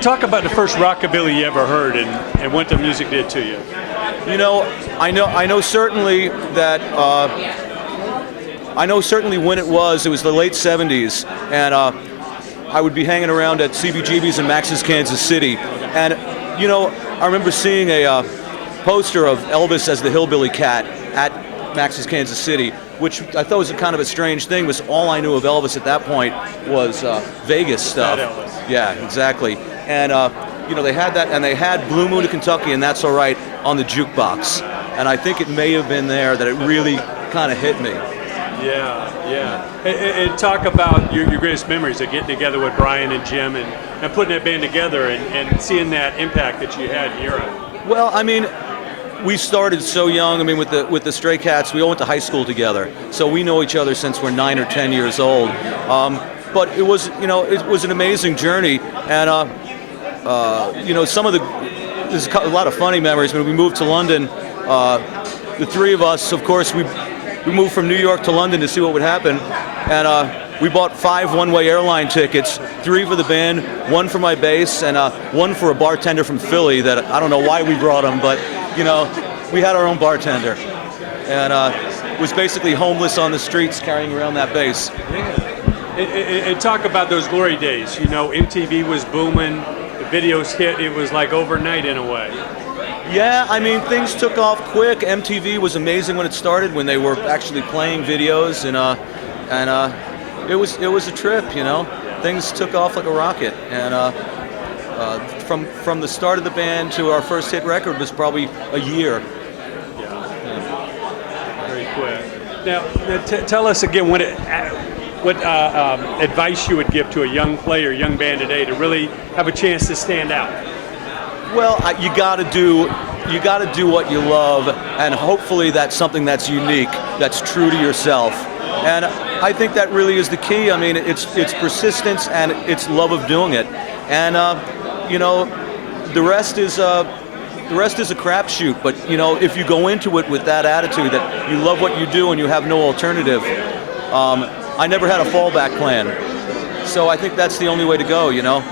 Talk about the first rockabilly you ever heard and what the music did to you. You know, I know certainly that. I know certainly when it was the late 70s, and I would be hanging around at CBGB's in Max's, Kansas City, and you know, I remember seeing a poster of Elvis as the Hillbilly Cat at Max's, Kansas City, which I thought was a kind of a strange thing, because all I knew of Elvis at that point was Vegas stuff. Yeah, exactly. And you know, they had that, and they had Blue Moon of Kentucky and That's All Right on the jukebox, and I think it may have been there that it really kind of hit me. Yeah. And talk about your greatest memories of getting together with Brian and Jim and putting that band together and seeing that impact that you had in Europe. Well, I mean, we started so young. I mean, with the Stray Cats, we all went to high school together, so we know each other since we're 9 or 10 years old. But it was, you know, it was an amazing journey, and you know, there's a lot of funny memories. When we moved to London, the three of us, of course, we moved from New York to London to see what would happen, and we bought 5 one-way airline tickets, 3 for the band, 1 for my bass, and 1 for a bartender from Philly that I don't know why we brought him, but you know, we had our own bartender, and was basically homeless on the streets carrying around that bass. Yeah. And talk about those glory days. You know, MTV was booming, the videos hit, it was like overnight in a way. Yeah, I mean, things took off quick. MTV was amazing when it started, when they were actually playing videos, and it was a trip, you know. Things took off like a rocket, and from the start of the band to our first hit record was probably a year. Yeah. Very quick. Now, tell us again what advice you would give to a young player, young band today to really have a chance to stand out. Well, you got to do what you love, and hopefully that's something that's unique, that's true to yourself. And I think that really is the key. I mean, it's persistence and it's love of doing it. And you know, the rest is a crapshoot. But you know, if you go into it with that attitude that you love what you do and you have no alternative, I never had a fallback plan. So I think that's the only way to go. You know.